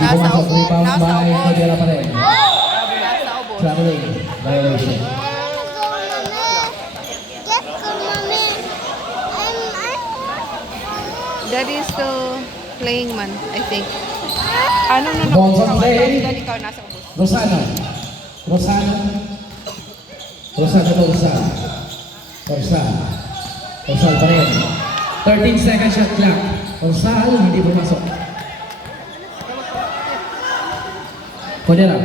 Nasa pumasok. ubo. Rebound Nasa by ubo. Cordera pa rin. Nasa ubo. Traveling. Violation. Daddy is still playing man, I think. Ano na Balls on play. Daddy ikaw nasa ubo. Rosano. Rosano. Rosano to Rosal. Rosal. Rosal pa rin. 13 seconds shot clock. Rosal, hindi pumasok. Cordera.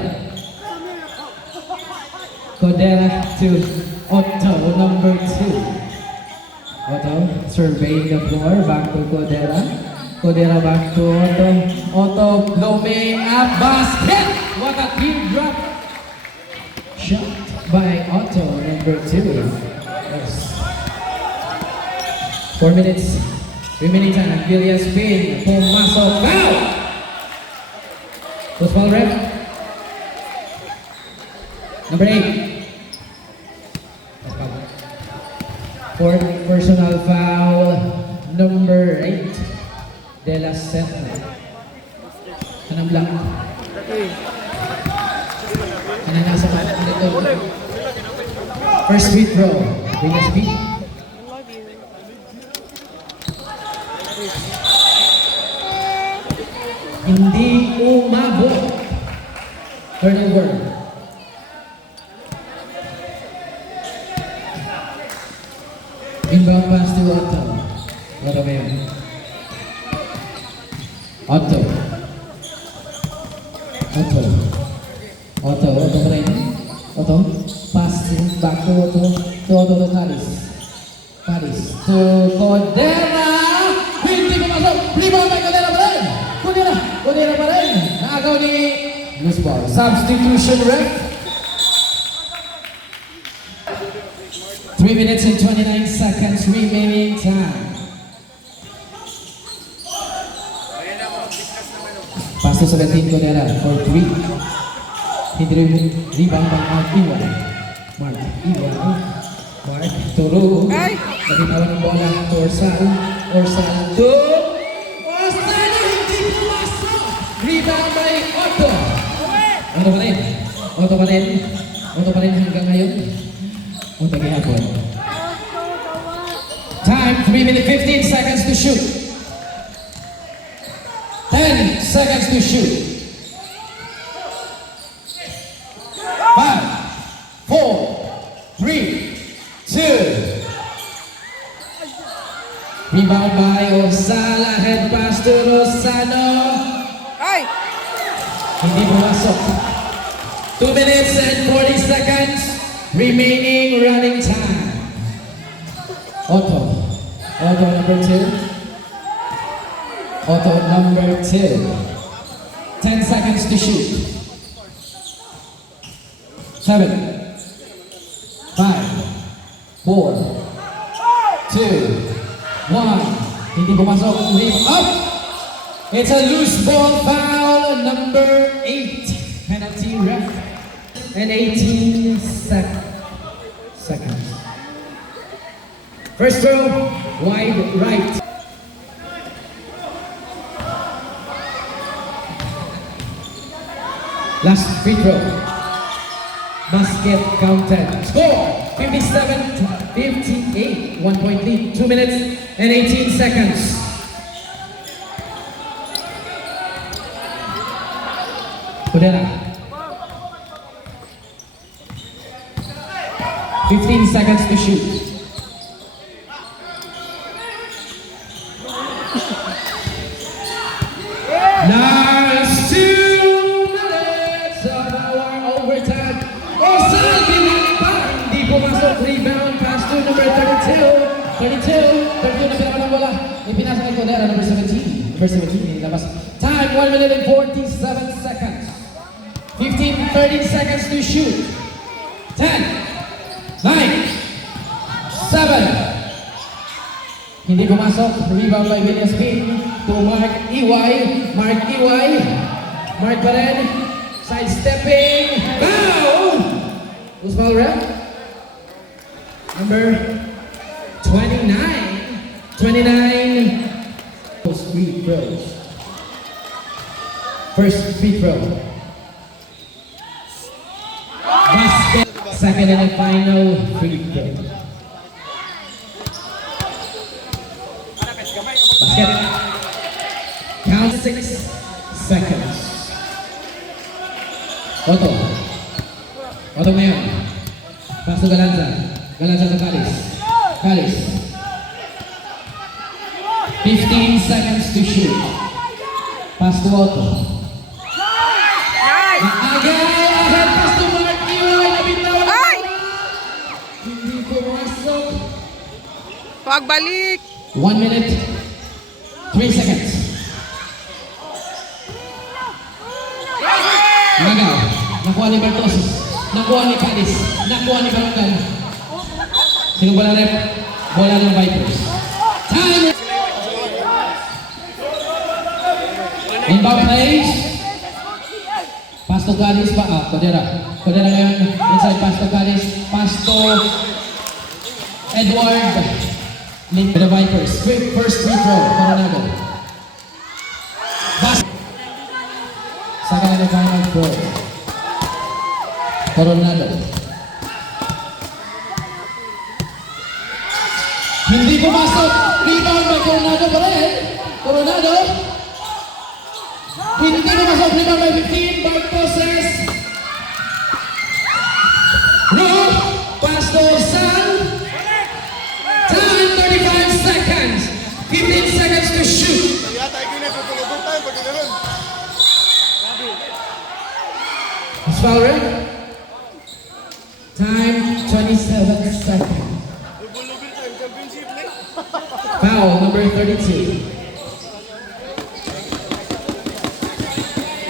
Cordera to Otto, number 2. Otto, surveying the floor. Back to Cordera. Cordera back to Otto. Otto blowing up basket. What a team drop. Shot by Otto, number 2. Yes. 4 minutes. Remaining time. Villas spin. Pumasok. Foul! Who's foul ref? Number 8. Fourth personal foul. Number 8. De La Seta. Anong black? Ano nasa first free throw. Villas B. Hindi umabot. Turnover. Inbound pass to Otto. Otto ba yun? Otto. Otto. Otto. Otto pa rin. Otto. Pass back to Otto. To Otto to Paris. Paris. To Cordera. Hindi ko masok. Rebound by Cordera pa rin. Cordera. Cordera pa rin. Naagaw ni loose ball. Substitution ref. 3 minutes and 29 seconds remaining time. Pass to 17 Cordera for 3. Hindi rebound by Mark Iwan. Mark Iwan. Mark Toro. Nabitawan ng bola to Orsal. Orsal to Orsal. Hindi pumasok. Rebound by Otto. Otto pa rin. Otto pa rin. Otto pa rin hanggang ngayon. Otto gihapon. Time 3 minutes 15 seconds to shoot. 10 seconds to shoot. 5, 4, 3, 2. Rebound by Osala. Head pass to Rosano. Ay! Hindi pumasok. 2 minutes and 40 seconds remaining running time. Otto. Otto number 2. Otto number 2. 10 seconds to shoot. 7, 5, 4, 2, 1. Hindi pumasok. Leave up. It's a loose ball foul. Number 8. Penalty ref. And 18 seconds. First throw. Wide right. Last free throw. Basket counted. Score 57-58. 1 point lead. 2 minutes and 18 seconds. Cordera. 15 seconds to shoot. Last 2 minutes of our overtime. Osal pa. Hindi pumasok. Rebound pass to number 32. 32 na pinaka ng bola. Ipinasa kay Cordera, number 17. Number 17, labas. Time, 1 minute and 47 seconds. 13 seconds to shoot. 10, 9, 7. Hindi pumasok. Rebound by Villas Spin to Mark Iway. Mark Iway. Mark pa rin. Sidestepping. Foul! Who's foul rep? Number 29. 29. Free throws. First free throw. Basket. Second and final free throw. Basket. Count 6 seconds. Otto. Otto ngayon. Pass to Galanza. Galanza sa Calis. Calis. 15 seconds to shoot. Pass to Otto. Agad pass to Mark Iway. Nabitawan. Ay! Hindi pumasok. Pagbalik. 1 minute. 3 seconds. Magaw. Nakuha ni Bartosos. Nakuha ni Calis. Nakuha ni Baranggan. Sino bola rep? Bola ng Vipers. Time! Inbound plays. Pass to Calis pa. Codera. Codera ngayon. Inside pass to Calis. Pass to Edward. Link to the Vipers. First free throw. Coronado. Pass. Second and final throw. Coronado. Hindi pumasok. Rebound by Coronado pa rin. Coronado. Hindi pumasok. Rebound by 15. Bartoses. No. Pass to San. Time 35 seconds. 15 seconds to shoot. It's foul red. Time 27 seconds. Foul number 32.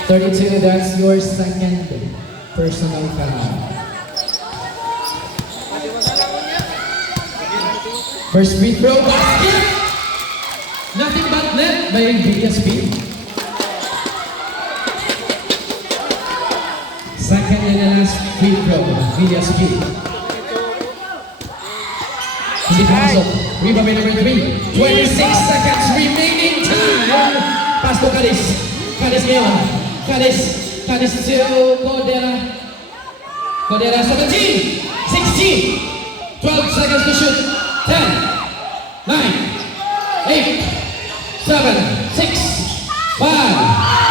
32, that's your second personal foul. First free throw, basket! Nothing but net by BSP. Second and the last free throw, BSP. Hindi pumasok. Rebound by number 3. 26 seconds remaining time. Pass to Calis. Calis ngayon. Calis. Calis to Codera. Codera 17. 16. 12 seconds to shoot. 10. 9. 8. 7. 6. 5.